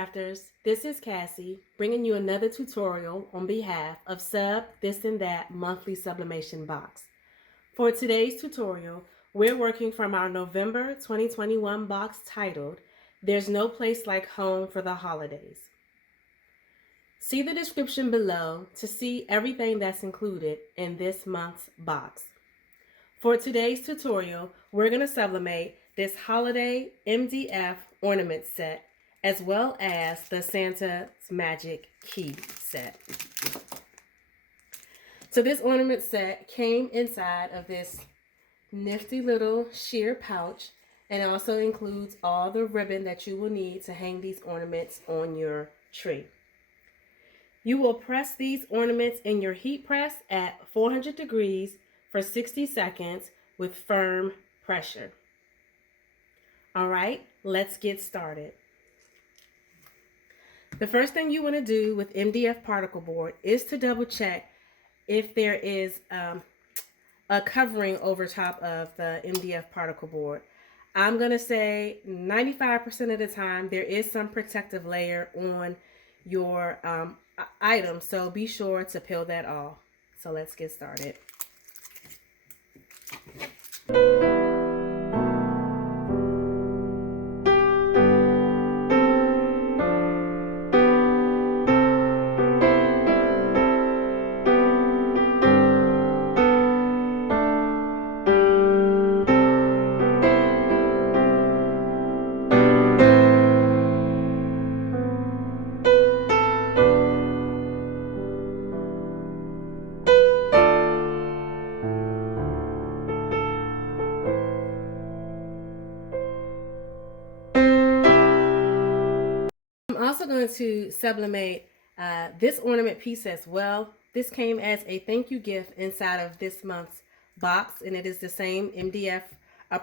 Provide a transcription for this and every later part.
crafters, this is Cassie bringing you another tutorial on behalf of Sub This and That monthly sublimation box. For today's tutorial, we're working from our November 2021 box titled There's No Place Like Home for the Holidays. See the description below to see everything that's included in this month's box. For today's tutorial, we're going to sublimate this holiday MDF ornament set as well as the Santa's Magic Key set. So this ornament set came inside of this nifty little sheer pouch, and it also includes all the ribbon that you will need to hang these ornaments on your tree. You will press these ornaments in your heat press at 400 degrees for 60 seconds with firm pressure. All right, let's get started. The first thing you want to do with MDF particle board is to double check if there is a covering over top of the MDF particle board. I'm going to say 95% of the time there is some protective layer on your item, so be sure to peel that off. So let's get started. I'm also going to sublimate this ornament piece as well. This came as a thank you gift inside of this month's box, and it is the same MDF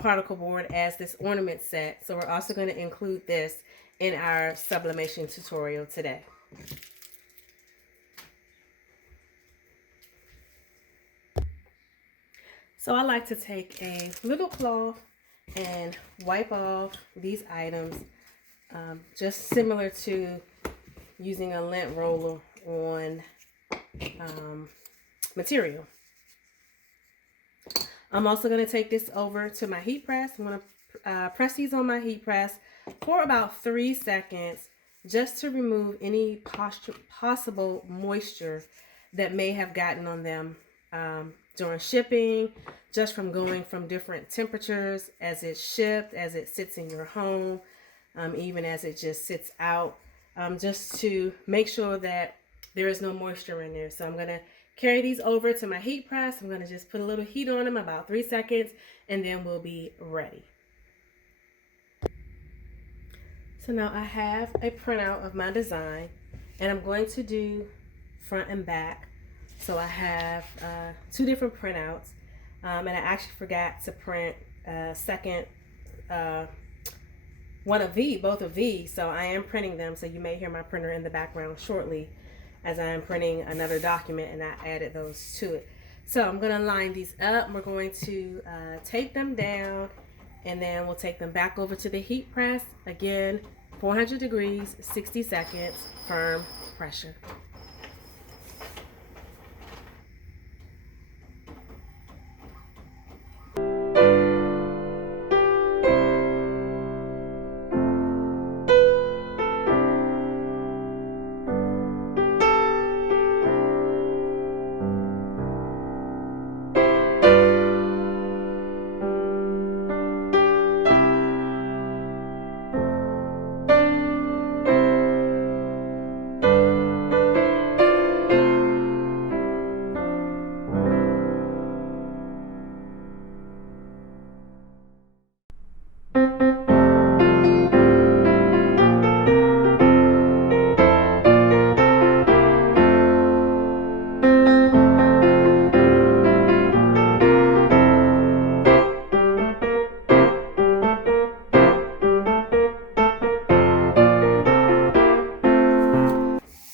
particle board as this ornament set. So we're also going to include this in our sublimation tutorial today. So I like to take a little cloth and wipe off these items, just similar to using a lint roller on material. I'm also going to take this over to my heat press. I'm going to press these on my heat press for about 3 seconds just to remove any possible moisture that may have gotten on them during shipping, just from going from different temperatures as it's shipped, as it sits in your home, even as it just sits out, just to make sure that there is no moisture in there. So I'm going to carry these over to my heat press. I'm going to just put a little heat on them, about 3 seconds, and then we'll be ready. So now I have a printout of my design, and I'm going to do front and back. So I have 2 different printouts, and I actually forgot to print second both of these, so I am printing them. So you may hear my printer in the background shortly as I am printing another document, and I added those to it. So I'm going to line these up. We're going to tape them down, and then we'll take them back over to the heat press. Again, 400 degrees, 60 seconds, firm pressure.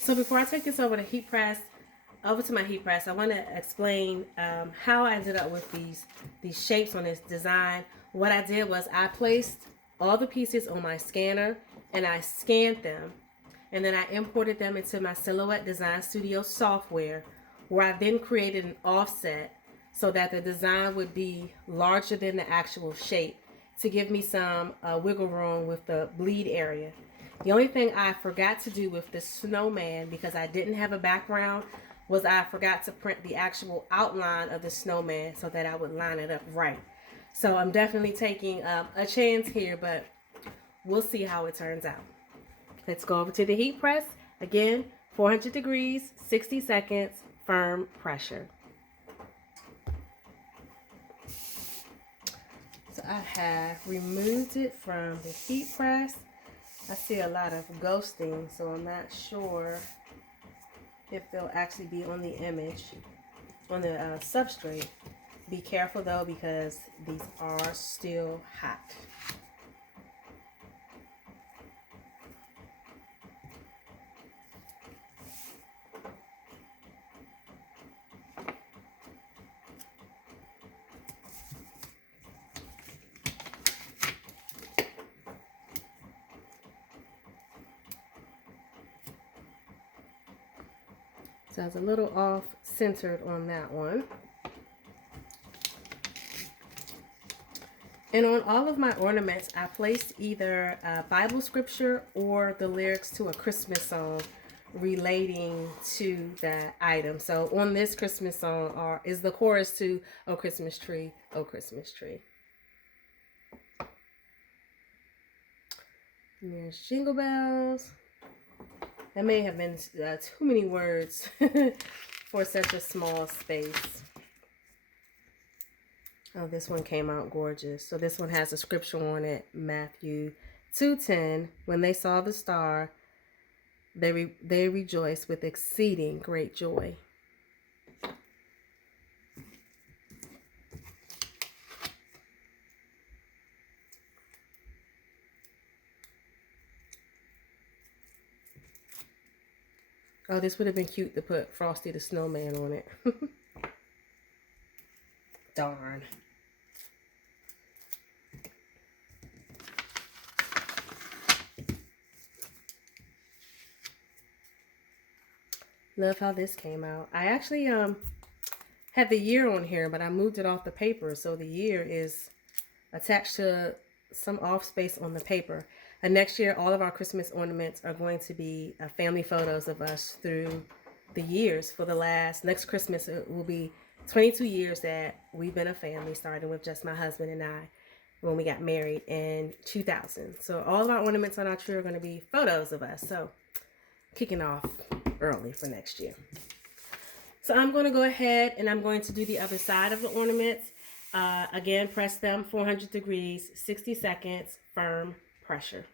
So before I take this over to my heat press, I want to explain how I ended up with these shapes on this design. What I did was I placed all the pieces on my scanner and I scanned them, and then I imported them into my Silhouette Design Studio software, where I then created an offset so that the design would be larger than the actual shape to give me some wiggle room with the bleed area. The only thing I forgot to do with the snowman, because I didn't have a background, was I forgot to print the actual outline of the snowman so that I would line it up right. So I'm definitely taking a chance here, but we'll see how it turns out. Let's go over to the heat press. Again, 400 degrees, 60 seconds, firm pressure. So I have removed it from the heat press. I see a lot of ghosting, so I'm not sure if they'll actually be on the image, on the substrate. Be careful though, because these are still hot. So I was a little off centered on that one. And on all of my ornaments, I placed either Bible scripture or the lyrics to a Christmas song relating to that item. So on this Christmas song is the chorus to "Oh Christmas Tree, Oh Christmas Tree." And there's Jingle Bells. That may have been too many words for such a small space. Oh, this one came out gorgeous. So this one has a scripture on it, Matthew 2:10. When they saw the star, they rejoiced with exceeding great joy. Oh, this would have been cute to put Frosty the Snowman on it. Darn. Love how this came out. I actually had the year on here, but I moved it off the paper, so the year is attached to some off space on the paper. And next year, all of our Christmas ornaments are going to be family photos of us through the years. For the next Christmas, it will be 22 years that we've been a family, starting with just my husband and I when we got married in 2000. So all of our ornaments on our tree are going to be photos of us. So kicking off early for next year. So I'm going to go ahead and I'm going to do the other side of the ornaments. Again, press them 400 degrees, 60 seconds, firm pressure.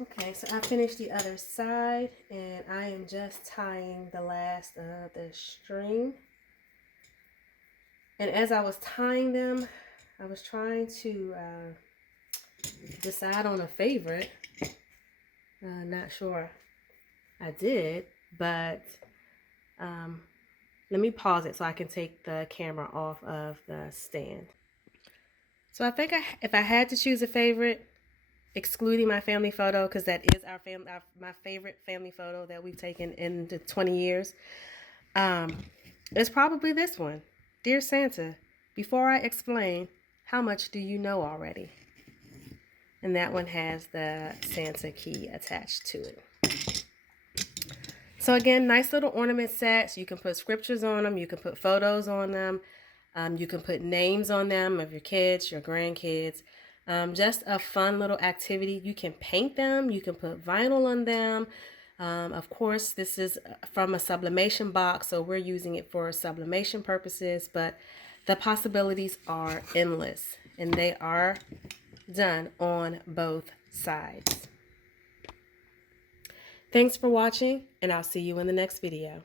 Okay, so I finished the other side and I am just tying the last of the string. And as I was tying them, I was trying to decide on a favorite. Not sure I did, but let me pause it so I can take the camera off of the stand. So I think if I had to choose a favorite, excluding my family photo, because that is my favorite family photo that we've taken in the 20 years, it's probably this one. Dear Santa, before I explain, how much do you know already? And that one has the Santa key attached to it. So again, nice little ornament sets. You can put scriptures on them. You can put photos on them. You can put names on them of your kids, your grandkids. Just a fun little activity. You can paint them. You can put vinyl on them. Of course, this is from a sublimation box, so we're using it for sublimation purposes, but the possibilities are endless, and they are done on both sides. Thanks for watching, and I'll see you in the next video.